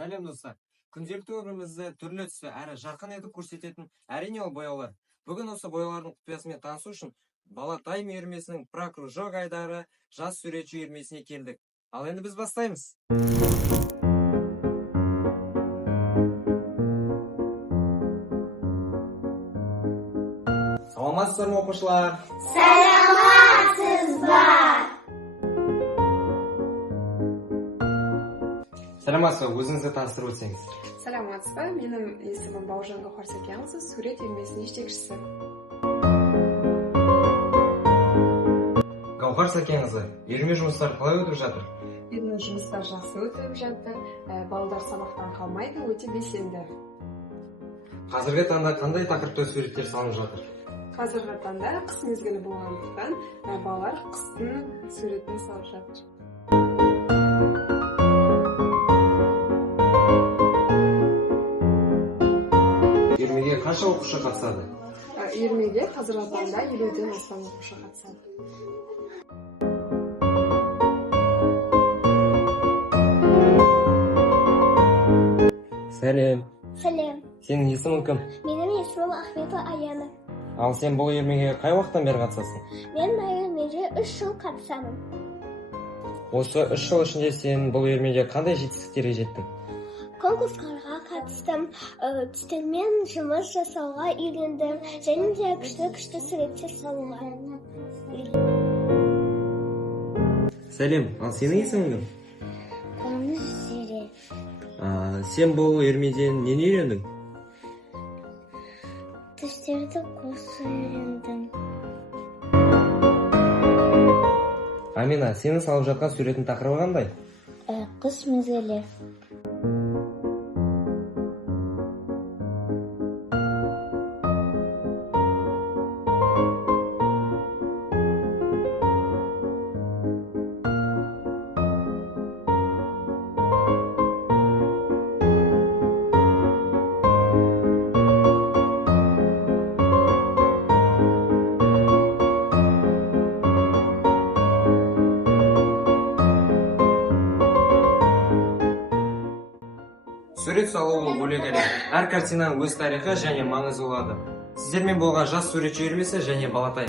Сәлем достар. Күнделікті өмірімізді түрлі түсті әрі жарқын етіп көрсететін әрине ол бояулар. Бүгін осы бояулардың құпиясымен танысу үшін Балатай үйірмесінің прокружок айдары жас суретші үйірмесіне келдік. Ал енді біз бастаймыз. Саламатсыздар ма оқушылар? Саламатсыз ба? Саламатсыз ба, өзіңізді таныстырып өтсеңіз. Саламатсыз ба? Менің есімім Бауыржан Гаухар-Сәкенқызы, сурет үйірмесінің жетекшісі. Гаухар-Сәкенқызы, үйірме жұмыстары қалай өтіп жатыр? Үйірме жұмыстар жақсы өтіп жатыр. Балалар сабақтан қалмайды, өте белсенді. Қазіргі таңда қандай тақырыпта суреттер салынып жатыр? Қазіргі таңда қыс мезгілі болғандықтан балалар қыстың суретін салып жатыр. Үйірмеге қанша оқушы қатысады? Үйірмеге қазіргі таңда 50-ден астам оқушы қатысады. Сәлем. Сәлем. Сенің есімің кім? Менің есімім Ахметова Аяна. Ал сен бұл үйірмеге қай уақыттан бері қатысасың? Мен үйірмеге 3 жыл қатысамын. Осы 3 жыл ішінде сен бұл үйірмеде қандай жетістіктерге жеттің? Конкурстарға қатыстым, түстермен жұмыс жасауға үйрендім, және де күшті суреттер салуға. Сәлем, ал сенің есімің кім? Қоныс Зере. Сен бұл үйірмеден нені үйрендің? Түстерді қосу үйрендім. Амина, сенің салып жатқан суреттің тақырыбы қандай? Қыс мезгілі. Сурет салу бөлек әлем. Әр картинаның өз тарихы және маңызы болады. Сіздермен болған жас суретші үйірмесі және Балатай.